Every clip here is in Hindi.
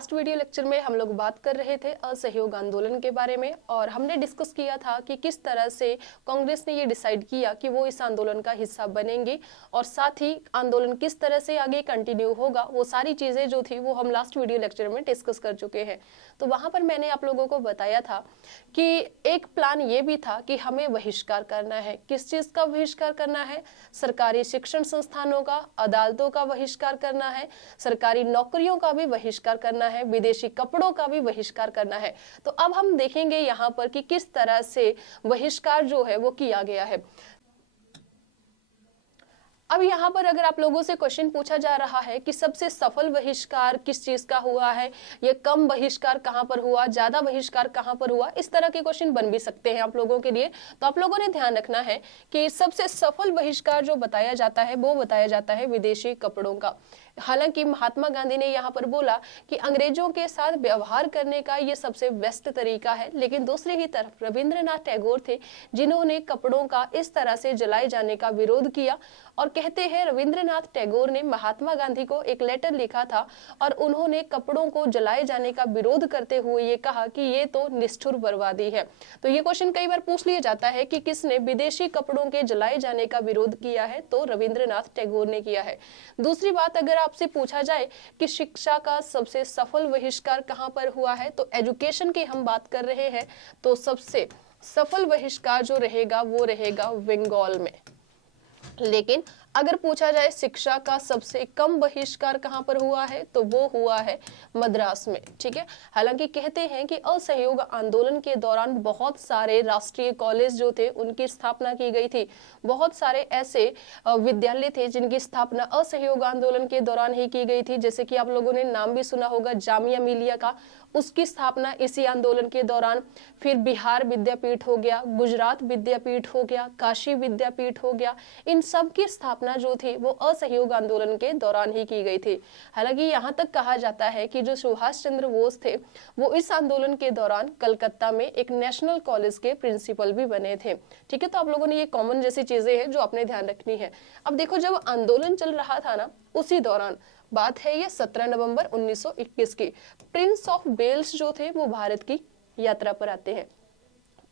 लास्ट वीडियो लेक्चर में हम लोग बात कर रहे थे असहयोग आंदोलन के बारे में और हमने डिस्कस किया था कि किस तरह से कांग्रेस ने ये डिसाइड किया कि वो इस आंदोलन का हिस्सा बनेंगे और साथ ही आंदोलन किस तरह से आगे कंटिन्यू होगा, वो सारी चीजें जो थी वो हम लास्ट वीडियो लेक्चर में डिस्कस कर चुके हैं। तो वहां पर मैंने आप लोगों को बताया था कि एक प्लान ये भी था कि हमें बहिष्कार करना है। किस चीज का बहिष्कार करना है? सरकारी शिक्षण संस्थानों का, अदालतों का बहिष्कार करना है, सरकारी नौकरियों का भी बहिष्कार करना है, विदेशी कपड़ों का भी बहिष्कार करना है। तो अब हम देखेंगे यहाँ पर कि किस तरह से बहिष्कार जो है वो किया गया है। अब यहाँ पर अगर आप लोगों से क्वेश्चन पूछा जा रहा है कि सबसे सफल बहिष्कार किस चीज का हुआ है, ये कम बहिष्कार कहाँ पर हुआ, ज्यादा बहिष्कार कहाँ पर हुआ, इस तरह के क्वेश्चन बन भी सकते हैं आप लोगों के लिए। तो आप लोगों ने ध्यान रखना है कि सबसे सफल बहिष्कार जो बताया जाता है वो बताया जाता है विदेशी कपड़ों का। हालांकि महात्मा गांधी ने यहाँ पर बोला कि अंग्रेजों के साथ व्यवहार करने का ये सबसे बेस्ट तरीका है, लेकिन दूसरी ही तरफ रविंद्रनाथ टैगोर थे जिन्होंने कपड़ों का इस तरह से जलाए जाने का विरोध किया। और कहते हैं रविंद्रनाथ टैगोर ने महात्मा गांधी को एक लेटर लिखा था और उन्होंने कपड़ों को जलाए जाने का विरोध करते हुए ये कहा कि ये तो निष्ठुर बर्बादी है। तो ये क्वेश्चन कई बार पूछ लिया जाता है कि किसने विदेशी कपड़ों के जलाए जाने का विरोध किया है, तो रविंद्रनाथ टैगोर ने किया है। दूसरी बात, अगर आपसे पूछा जाए कि शिक्षा का सबसे सफल बहिष्कार कहां पर हुआ है, तो एजुकेशन की हम बात कर रहे हैं, तो सबसे सफल बहिष्कार जो रहेगा वो रहेगा बंगाल में। लेकिन अगर पूछा जाए शिक्षा का सबसे कम बहिष्कार कहां पर हुआ है, तो वो हुआ है मद्रास में। ठीक है, हालांकि कहते हैं कि असहयोग आंदोलन के दौरान बहुत सारे राष्ट्रीय कॉलेज जो थे उनकी स्थापना की गई थी। बहुत सारे ऐसे विद्यालय थे जिनकी स्थापना असहयोग आंदोलन के दौरान ही की गई थी, जैसे कि आप लोगों ने नाम भी सुना होगा जामिया मिलिया का, उसकी स्थापना इसी आंदोलन के दौरान। फिर बिहार विद्यापीठ हो गया, गुजरात विद्यापीठ हो गया, काशी विद्यापीठ हो गया, इन सब की स्थापना जो थी वो असहयोग आंदोलन के दौरान ही की गई थी। हालांकि यहाँ तक कहा जाता है कि जो सुभाष चंद्र बोस थे वो इस आंदोलन के दौरान कलकत्ता में एक नेशनल कॉलेज के प्रिंसिपल भी बने थे। ठीक है, तो आप लोगों ने ये कॉमन जैसी चीजें हैं जो आपने ध्यान रखनी है। अब देखो, जब आंदोलन चल रहा था ना, उसी दौरान बात है ये 17 नवंबर 1921 की, प्रिंस ऑफ वेल्स जो थे वो भारत की यात्रा पर आते हैं।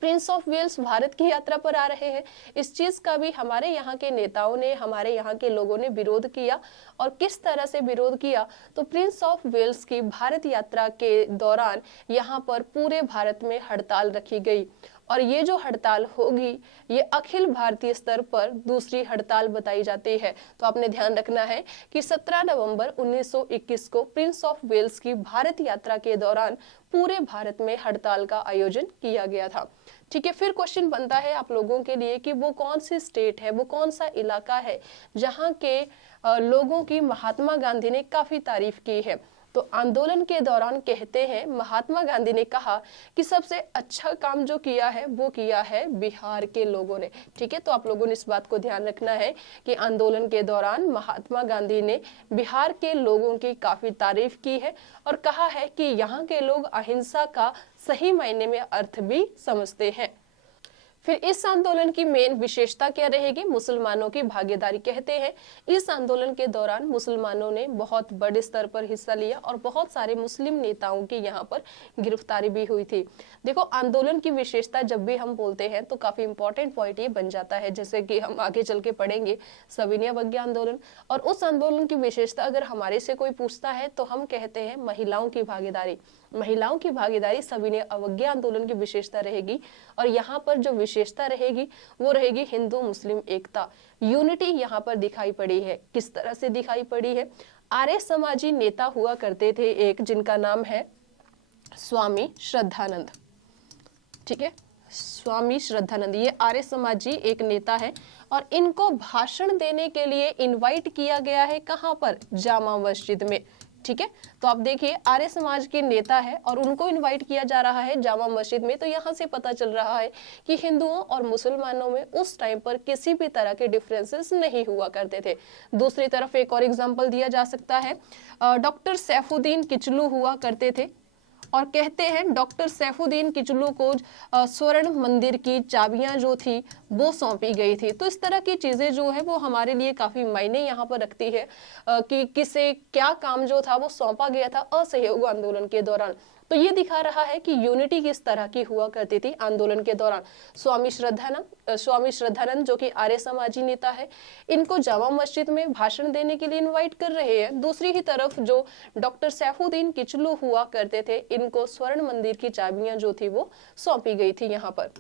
प्रिंस ऑफ वेल्स भारत की यात्रा पर आ रहे हैं, इस चीज का भी हमारे यहाँ के नेताओं ने, हमारे यहाँ के लोगों ने विरोध किया। और किस तरह से विरोध किया, तो प्रिंस ऑफ वेल्स की भारत यात्रा के दौरान यहाँ पर पूरे भारत में हड़ताल रखी गई। और ये जो हड़ताल होगी ये अखिल भारतीय स्तर पर दूसरी हड़ताल बताई जाती है। तो आपने ध्यान रखना है कि 17 नवंबर 1921 को प्रिंस ऑफ वेल्स की भारत यात्रा के दौरान पूरे भारत में हड़ताल का आयोजन किया गया था। ठीक है, फिर क्वेश्चन बनता है आप लोगों के लिए कि वो कौन सी स्टेट है, वो कौन सा इलाका है जहाँ के लोगों की महात्मा गांधी ने काफी तारीफ की है। तो आंदोलन के दौरान कहते हैं महात्मा गांधी ने कहा कि सबसे अच्छा काम जो किया है वो किया है बिहार के लोगों ने। ठीक है, तो आप लोगों ने इस बात को ध्यान रखना है कि आंदोलन के दौरान महात्मा गांधी ने बिहार के लोगों की काफी तारीफ की है और कहा है कि यहाँ के लोग अहिंसा का सही मायने में अर्थ भी समझते हैं। फिर इस आंदोलन की मेन विशेषता क्या रहेगी? मुसलमानों की भागीदारी। कहते हैं इस आंदोलन के दौरान मुसलमानों ने बहुत बड़े स्तर पर हिस्सा लिया और बहुत सारे मुस्लिम नेताओं की यहाँ पर गिरफ्तारी भी हुई थी। देखो, आंदोलन की विशेषता जब भी हम बोलते हैं तो काफी इंपॉर्टेंट पॉइंट ये बन जाता है, जैसे कि हम आगे चल के पढ़ेंगे सविनय अवज्ञा आंदोलन। और उस आंदोलन की विशेषता अगर हमारे से कोई पूछता है तो हम कहते हैं महिलाओं की भागीदारी। महिलाओं की भागीदारी सविनय अवज्ञा आंदोलन की विशेषता रहेगी। और यहाँ पर जो विशेषता रहेगी वो रहेगी हिंदू मुस्लिम एकता, यूनिटी यहाँ पर दिखाई पड़ी है। किस तरह से दिखाई पड़ी है? आर्य समाजी नेता हुआ करते थे एक, जिनका नाम है स्वामी श्रद्धानंद। ठीक है, स्वामी श्रद्धानंद, ये आर्य समाजी एक नेता है और इनको भाषण देने के लिए इनवाइट किया गया है। कहाँ पर? जामा मस्जिद में। ठीक है, तो आप देखिए आर्य समाज के नेता है और उनको इनवाइट किया जा रहा है जामा मस्जिद में। तो यहाँ से पता चल रहा है कि हिंदुओं और मुसलमानों में उस टाइम पर किसी भी तरह के डिफरेंसेस नहीं हुआ करते थे। दूसरी तरफ एक और एग्जांपल दिया जा सकता है, डॉक्टर सैफुद्दीन किचलू हुआ करते थे और कहते हैं डॉक्टर सैफुद्दीन किचलू को स्वर्ण मंदिर की चाबियां जो थी वो सौंपी गई थी। तो इस तरह की चीजें जो है वो हमारे लिए काफी मायने यहाँ पर रखती है कि किसे क्या काम जो था वो सौंपा गया था असहयोग आंदोलन के दौरान। तो ये दिखा रहा है कि यूनिटी किस तरह की हुआ करती थी आंदोलन के दौरान। स्वामी श्रद्धानंद जो कि आर्य समाजी नेता है, इनको जामा मस्जिद में भाषण देने के लिए इनवाइट कर रहे हैं। दूसरी ही तरफ जो डॉक्टर सैफुद्दीन किचलू हुआ करते थे, इनको स्वर्ण मंदिर की चाबियां जो थी वो सौंपी गई थी यहाँ पर।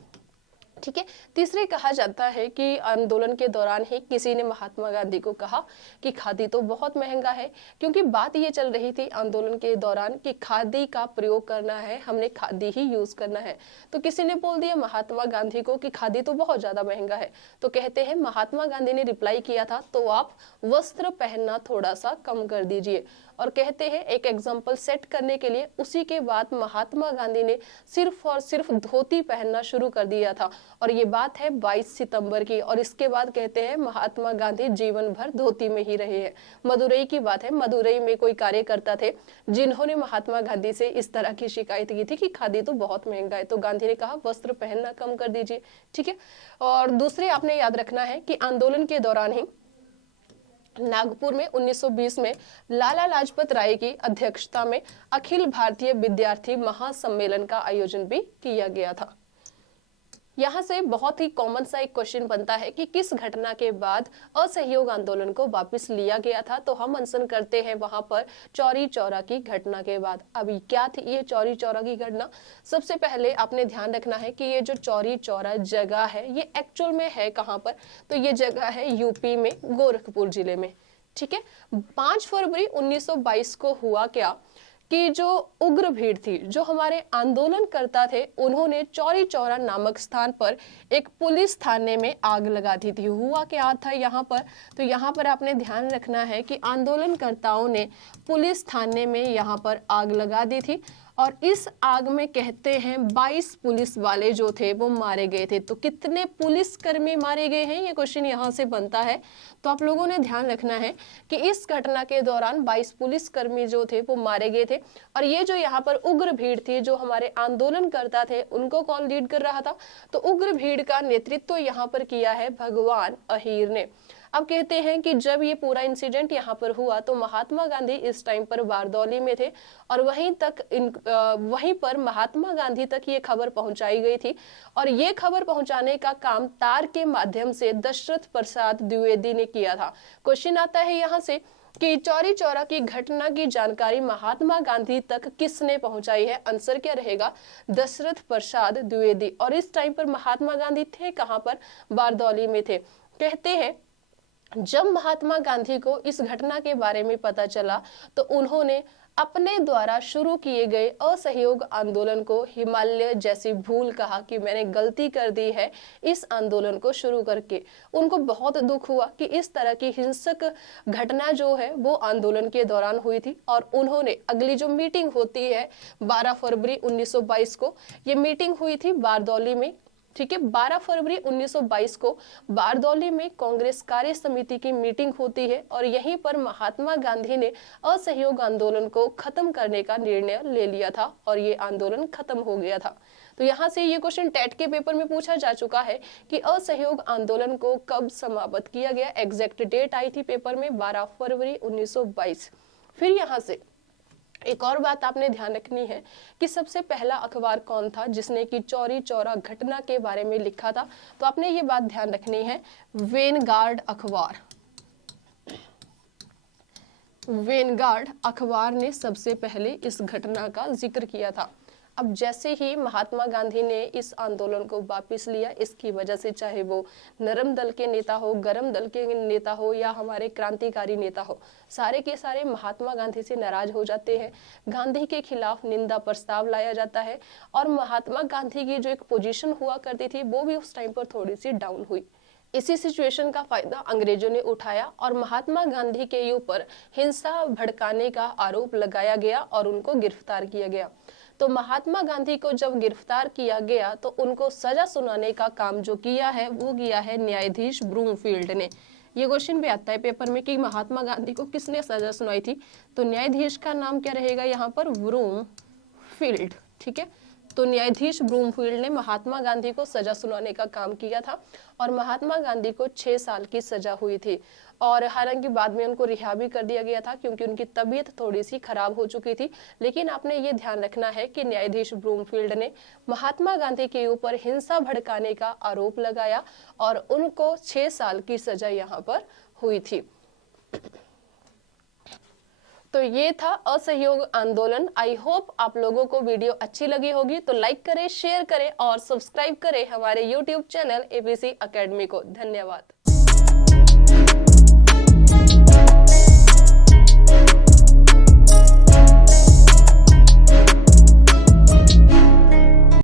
ठीक है। तीसरे कहा जाता है कि आंदोलन के दौरान ही किसी ने महात्मा गांधी को कहा कि खादी तो बहुत महंगा है, क्योंकि बात ये चल रही थी आंदोलन के दौरान कि खादी का प्रयोग करना है, हमने खादी ही यूज करना है। तो किसी ने बोल दिया महात्मा गांधी को कि खादी तो बहुत ज्यादा महंगा है। तो कहते हैं महात्मा गांधी ने रिप्लाई किया था, तो आप वस्त्र पहनना थोड़ा सा कम कर दीजिए। और कहते हैं एक एग्जाम्पल सेट करने के लिए उसी के बाद महात्मा गांधी ने सिर्फ और सिर्फ धोती पहनना शुरू कर दिया था। और ये बात है 22 सितंबर की। और इसके बाद कहते हैं महात्मा गांधी जीवन भर धोती में ही रहे हैं। मदुरई की बात है, मदुरई में कोई कार्यकर्ता थे जिन्होंने महात्मा गांधी से इस तरह की शिकायत की थी कि खादी तो बहुत महंगा है। तो गांधी ने कहा वस्त्र पहनना कम कर दीजिए। ठीक है। और दूसरे आपने याद रखना है कि आंदोलन के दौरान ही नागपुर में 1920 में लाला लाजपत राय की अध्यक्षता में अखिल भारतीय विद्यार्थी महासम्मेलन का आयोजन भी किया गया था। यहाँ से बहुत ही कॉमन सा एक क्वेश्चन बनता है कि किस घटना के बाद असहयोग आंदोलन को वापस लिया गया था। तो हम आंसर करते हैं वहां पर चौरी चौरा की घटना के बाद। अभी क्या थी ये चौरी चौरा की घटना? सबसे पहले आपने ध्यान रखना है कि ये जो चौरी चौरा जगह है ये एक्चुअल में है कहाँ पर? तो ये जगह है यूपी में, गोरखपुर जिले में। ठीक है। 5 फरवरी 1922 को हुआ क्या कि जो उग्र भीड़ थी, जो हमारे आंदोलनकर्ता थे, उन्होंने चौरी चौरा नामक स्थान पर एक पुलिस थाने में आग लगा दी थी। हुआ क्या था यहाँ पर? तो यहाँ पर आपने ध्यान रखना है कि आंदोलनकर्ताओं ने पुलिस थाने में यहाँ पर आग लगा दी थी। और इस आग में कहते हैं 22 पुलिस वाले जो थे वो मारे गए थे। तो कितने पुलिसकर्मी मारे गए हैं, ये क्वेश्चन यहाँ से बनता है। तो आप लोगों ने ध्यान रखना है कि इस घटना के दौरान 22 पुलिसकर्मी जो थे वो मारे गए थे। और ये जो यहाँ पर उग्र भीड़ थी, जो हमारे आंदोलनकर्ता थे, उनको कौन लीड कर रहा था? तो उग्र भीड़ का नेतृत्व यहाँ पर किया है भगवान अहीर ने। अब कहते हैं कि जब ये पूरा इंसिडेंट यहाँ पर हुआ तो महात्मा गांधी इस टाइम पर बारदौली में थे और वहीं पर महात्मा गांधी तक ये खबर पहुंचाई गई थी। और ये खबर पहुंचाने का काम तार के माध्यम से दशरथ प्रसाद द्विवेदी ने किया था। क्वेश्चन आता है यहाँ से कि चौरी चौरा की घटना की जानकारी महात्मा गांधी तक किसने पहुंचाई है? आंसर क्या रहेगा? दशरथ प्रसाद द्विवेदी। और इस टाइम पर महात्मा गांधी थे कहां पर? बारदौली में थे। कहते हैं जब महात्मा गांधी को इस घटना के बारे में पता चला तो उन्होंने अपने द्वारा शुरू किए गए असहयोग आंदोलन को हिमालय जैसी भूल कहा कि मैंने गलती कर दी है इस आंदोलन को शुरू करके। उनको बहुत दुख हुआ कि इस तरह की हिंसक घटना जो है वो आंदोलन के दौरान हुई थी। और उन्होंने अगली जो मीटिंग होती है 12 फरवरी 1922 को, ये मीटिंग हुई थी बारदौली में। ठीक है। 12 फरवरी 1922 को बारदौली में कांग्रेस कार्य समिति की मीटिंग होती है और यहीं पर महात्मा गांधी ने असहयोग आंदोलन को खत्म करने का निर्णय ले लिया था और ये आंदोलन खत्म हो गया था। तो यहाँ से ये क्वेश्चन टेट के पेपर में पूछा जा चुका है कि असहयोग आंदोलन को कब समाप्त किया गया। एग्जैक्ट डेट आई थी पेपर में 12 फरवरी 1922। फिर यहाँ से एक और बात आपने ध्यान रखनी है कि सबसे पहला अखबार कौन था जिसने कि चौरी चौरा घटना के बारे में लिखा था? तो आपने ये बात ध्यान रखनी है, वेनगार्ड अखबार। वेनगार्ड अखबार ने सबसे पहले इस घटना का जिक्र किया था। अब जैसे ही महात्मा गांधी ने इस आंदोलन को वापस लिया, इसकी वजह से चाहे वो नरम दल के नेता हो, गरम दल के नेता हो या हमारे क्रांतिकारी नेता हो, सारे के सारे महात्मा गांधी से नाराज हो जाते हैं। गांधी के खिलाफ निंदा प्रस्ताव लाया जाता है और महात्मा गांधी की जो एक पोजीशन हुआ करती थी वो भी उस टाइम पर थोड़ी सी डाउन हुई। इसी सिचुएशन का फायदा अंग्रेजों ने उठाया और महात्मा गांधी के ऊपर हिंसा भड़काने का आरोप लगाया गया और उनको गिरफ्तार किया गया। तो महात्मा गांधी को जब गिरफ्तार किया गया तो उनको सजा सुनाने का काम जो किया है वो किया है न्यायाधीश ब्रूमफील्ड ने। ये क्वेश्चन भी आता है पेपर में कि महात्मा गांधी को किसने सजा सुनाई थी? तो न्यायाधीश का नाम क्या रहेगा यहाँ पर? ब्रूमफील्ड। ब्रूमफील्ड, ठीक है। तो न्यायाधीश ब्रूमफील्ड ने महात्मा गांधी को सजा सुनाने का काम किया था और महात्मा गांधी को 6 साल की सजा हुई थी। और हालांकि बाद में उनको रिहा भी कर दिया गया था क्योंकि उनकी तबीयत थोड़ी सी खराब हो चुकी थी। लेकिन आपने ये ध्यान रखना है कि न्यायाधीश ब्रूमफील्ड ने महात्मा गांधी के ऊपर हिंसा भड़काने का आरोप लगाया और उनको 6 साल की सजा यहाँ पर हुई थी। तो ये था असहयोग आंदोलन। आई होप आप लोगों को वीडियो अच्छी लगी होगी, तो लाइक करें, शेयर करें और सब्सक्राइब करें हमारे YouTube चैनल एबीसी एकेडमी को। धन्यवाद।